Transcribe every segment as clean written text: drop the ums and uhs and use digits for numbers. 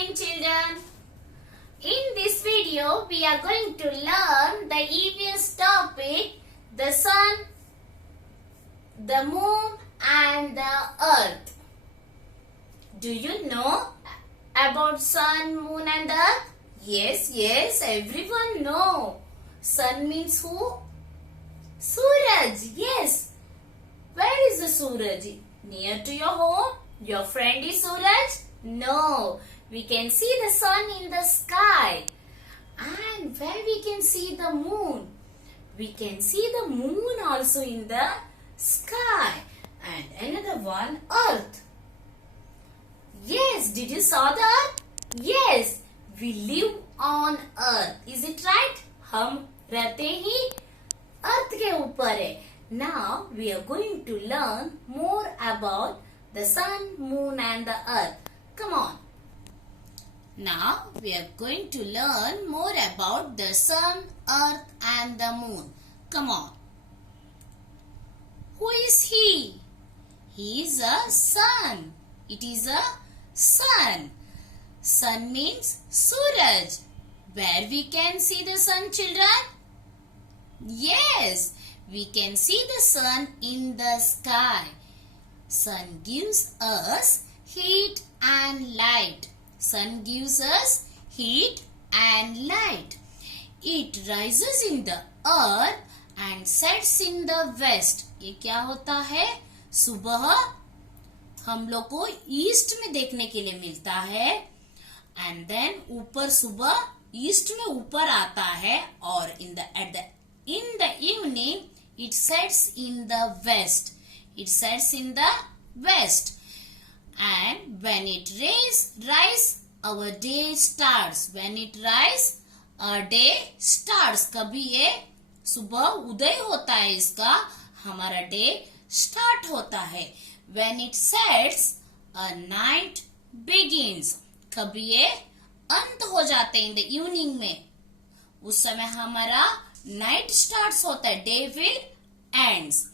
morning, children. In this video, we are going to learn the EVS topic, the sun, the moon and the earth. Do you know about sun, moon and earth? Yes, everyone know. Sun means who? Suraj, yes. Where is the Suraj? Near to your home? Your friend is Suraj? No. We can see the sun in the sky. And where we can see the moon? We can see the moon also in the sky. And another one, earth. Yes, did you saw the earth? Yes, we live on earth. Is it right? हम रहते ही अर्थ के ऊपर है. Now we are going to learn more about the sun, moon and the earth. Come on. Now we are going to learn more about the sun, earth and the moon. Come on. Who is he? He is a sun. It is a sun. Sun means Suraj. Where we can see the sun, children? Yes, we can see the sun in the sky. Sun gives us heat and light. Sun gives us heat and light. It rises in the earth and sets in the west. ये क्या होता है? सुबह हम लोग को east में देखने के लिए मिलता है एंड देन ऊपर सुबह ईस्ट में ऊपर आता है और in the evening it sets in the west. It sets in the west. And when it rise, our day starts. When it rise, our day starts. कभी ये सुबह उदय होता है इसका, हमारा डे स्टार्ट होता है. When it sets, a night begins. कभी ये अंत हो जाते हैं in the evening में. उस समय हमारा नाइट स्टार्ट होता है. डे फिर ends.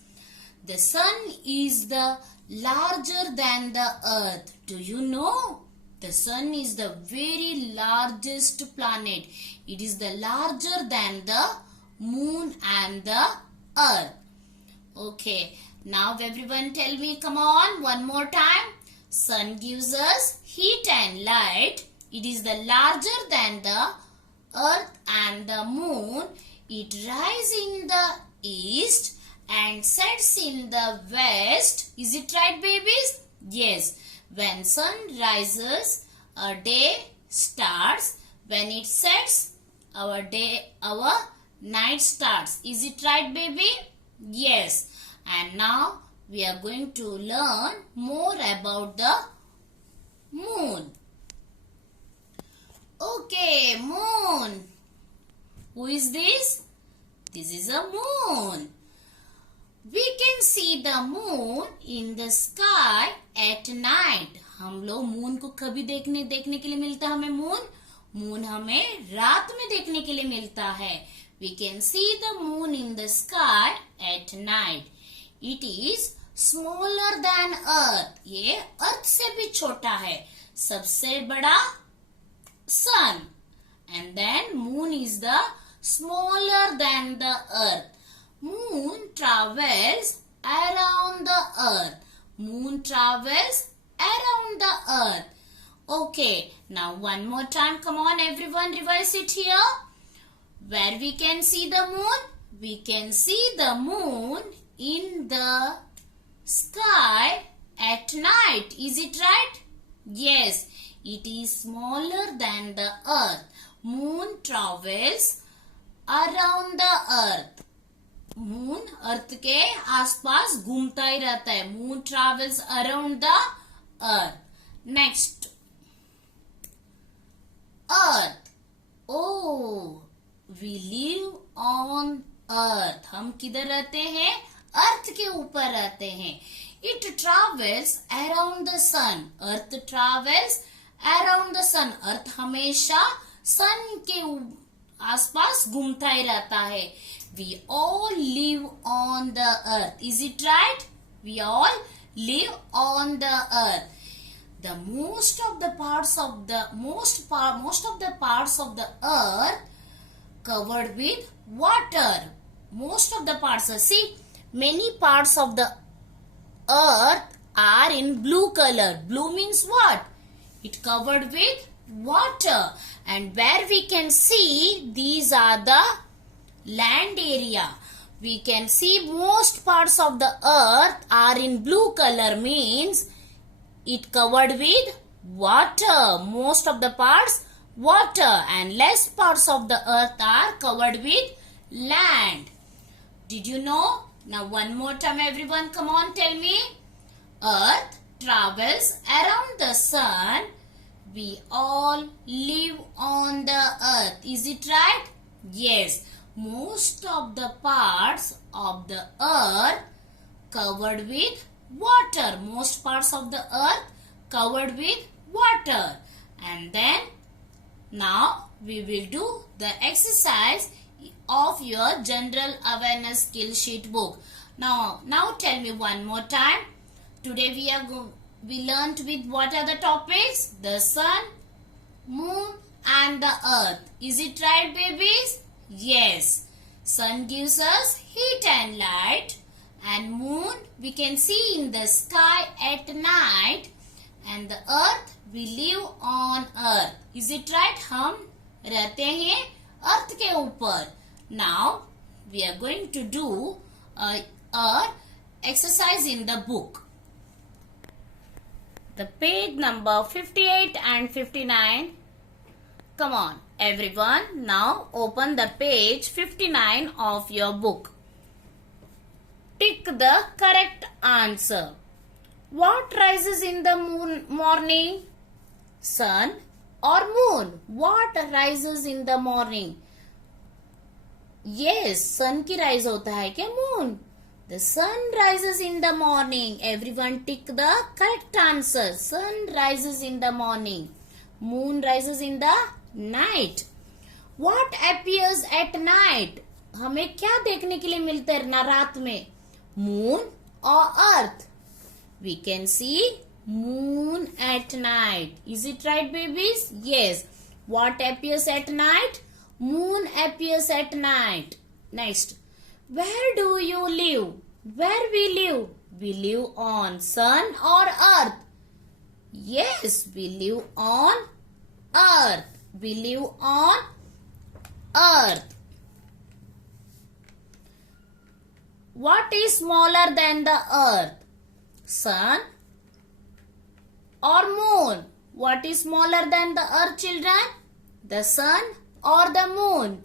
The sun is the larger than the earth. Do you know? The sun is the very largest planet. It is the larger than the moon and the earth. Okay. Now everyone tell me, come on, one more time. Sun gives us heat and light. It is the larger than the earth and the moon. It rises in the east and sets in the west. Is it right, babies? Yes. When sun rises, a day starts. When it sets, our night starts. Is it right, baby? Yes. And now we are going to learn more about the moon. Okay, moon. Who is this? This is a moon. We can see the moon in the sky at night. हम लोग moon को कभी देखने के लिए मिलता है हमें मून हमें रात में देखने के लिए मिलता है. We can see the moon in the sky at night. It is smaller than earth. ये अर्थ से भी छोटा है. सबसे बड़ा sun. And then moon is the smaller than the earth. Moon travels around the earth. Moon travels around the earth. Okay, now one more time. Come on, everyone, revise it here. Where we can see the moon? We can see the moon in the sky at night. Is it right? Yes, it is smaller than the earth. Moon travels around the earth. Moon earth के आसपास घूमता ही रहता है. Moon travels around the earth. Next, earth. Oh, we live on earth. हम किधर रहते हैं? अर्थ के ऊपर रहते हैं. It travels around the sun. Earth travels around the sun. Earth हमेशा सन के आसपास घूमता ही रहता है. We all live on the earth. Is it right? We all live on the earth. the most of the parts of the parts of the earth covered with water. Most of the parts, see, many parts of the earth are in blue color. Blue means what? It covered with water. And where we can see, these are the land area. We can see most parts of the earth are in blue color, means it covered with water. Most of the parts water, and less parts of the earth are covered with land. Did you know? Now one more time everyone, come on, tell me. Earth travels around the sun. We all live on the earth. Is it right? Yes. Most of the parts of the earth covered with water. Most parts of the earth covered with water. And then now we will do the exercise of your general awareness skill sheet book. Now tell me one more time. Today we learnt with what are the topics? The sun, moon and the earth. Is it right, babies? Yes. Sun gives us heat and light, and moon we can see in the sky at night, and the earth we live on earth. Is it right? हम रहते हैं earth के ऊपर. Now we are going to do a exercise in the book. The page number 58 and 59. Come on everyone, now open the page 59 of your book. Tick the correct answer. What rises in the morning? Sun or moon? What rises in the morning? Yes, sun की rise होता है क्या? Moon. The sun rises in the morning. Everyone tick the correct answer. Sun rises in the morning. Moon rises in the night. What appears at night? हमें क्या देखने के लिए मिलता है ना रात में? Moon or earth? We can see moon at night. Is it right, babies? Yes. What appears at night? Moon appears at night. Next. Where do you live? Where we live? We live on sun or earth? Yes, we live on earth. We live on earth. What is smaller than the earth? Sun or moon? What is smaller than the earth, children? The sun or the moon?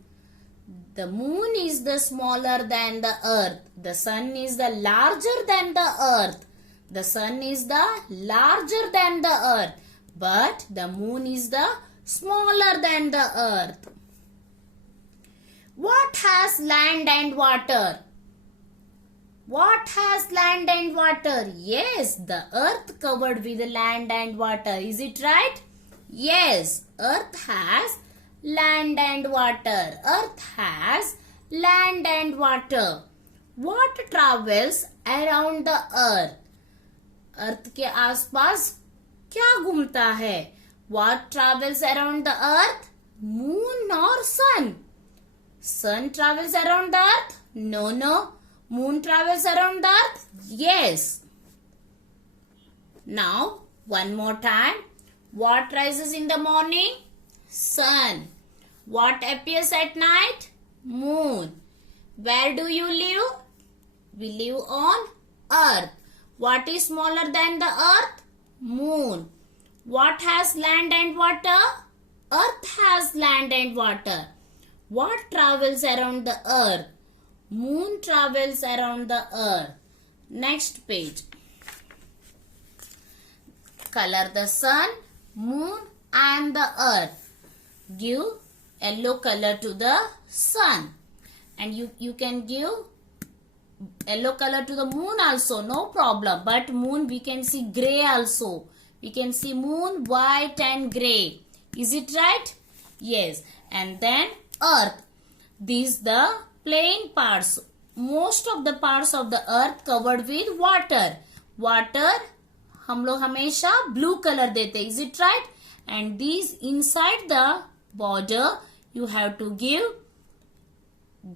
The moon is the smaller than the earth. The sun is the larger than the earth. The sun is the larger than the earth. But the moon is the smaller than the earth. What has land and water? What has land and water? Yes, the earth covered with land and water. Is it right? Yes, earth has land and water. Earth has land and water. What travels around the earth? अर्थ के आसपास क्या घूमता है? What travels around the earth? Moon or sun? Sun travels around the earth? No. Moon travels around the earth? Yes. Now, one more time. What rises in the morning? Sun. What appears at night? Moon. Where do you live? We live on earth. What is smaller than the earth? Moon. What has land and water? Earth has land and water. What travels around the earth? Moon travels around the earth. Next page. Color the sun, moon and the earth. Give yellow color to the sun. And you can give yellow color to the moon also, no problem. But moon we can see grey also. We can see moon white and grey. Is it right? Yes. And then earth. These the plain parts. Most of the parts of the earth covered with water. Water हम लोग हमेशा blue colour देते, is it right? And this inside the border you have to give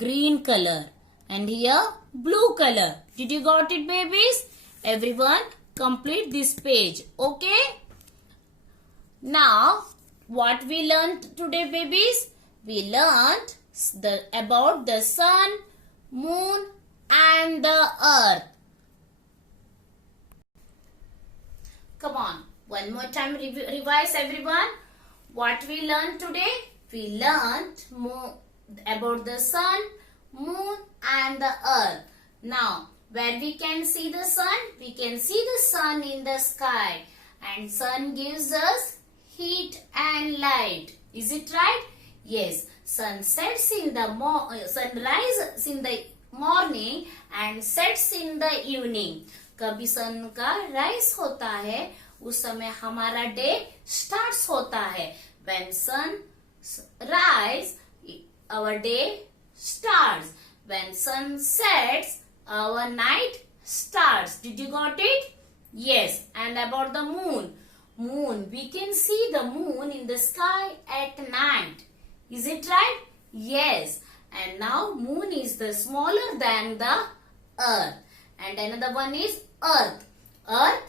green color and here blue color. Did you got it, babies? Everyone complete this page. Okay, now what we learned today, babies? We learned about the sun, moon and the earth. Come on, one more time revise everyone. What we learned today? We learned about the sun, moon and the earth. Now, where we can see the sun? We can see the sun in the sky. And sun gives us heat and light. Is it right? Yes. Sun sets in the sun rises in the morning and sets in the evening. कभी sun का rise होता है, उस समय हमारा day starts होता है. When sun rise, our day starts. When sun sets, our night starts. Did you got it? Yes. And about the moon. Moon. We can see the moon in the sky at night. Is it right? Yes. And now moon is the smaller than the earth. And another one is earth. Earth.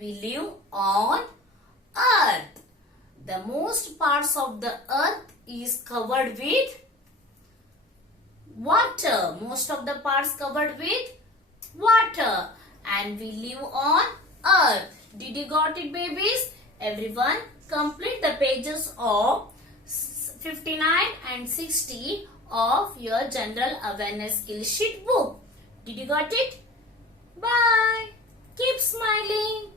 We live on earth. The most parts of the earth is covered with water. Most of the parts covered with water. And we live on earth. Did you got it, babies? Everyone complete the pages of 59 and 60 of your general awareness skill sheet book. Did you got it? Bye. Keep smiling.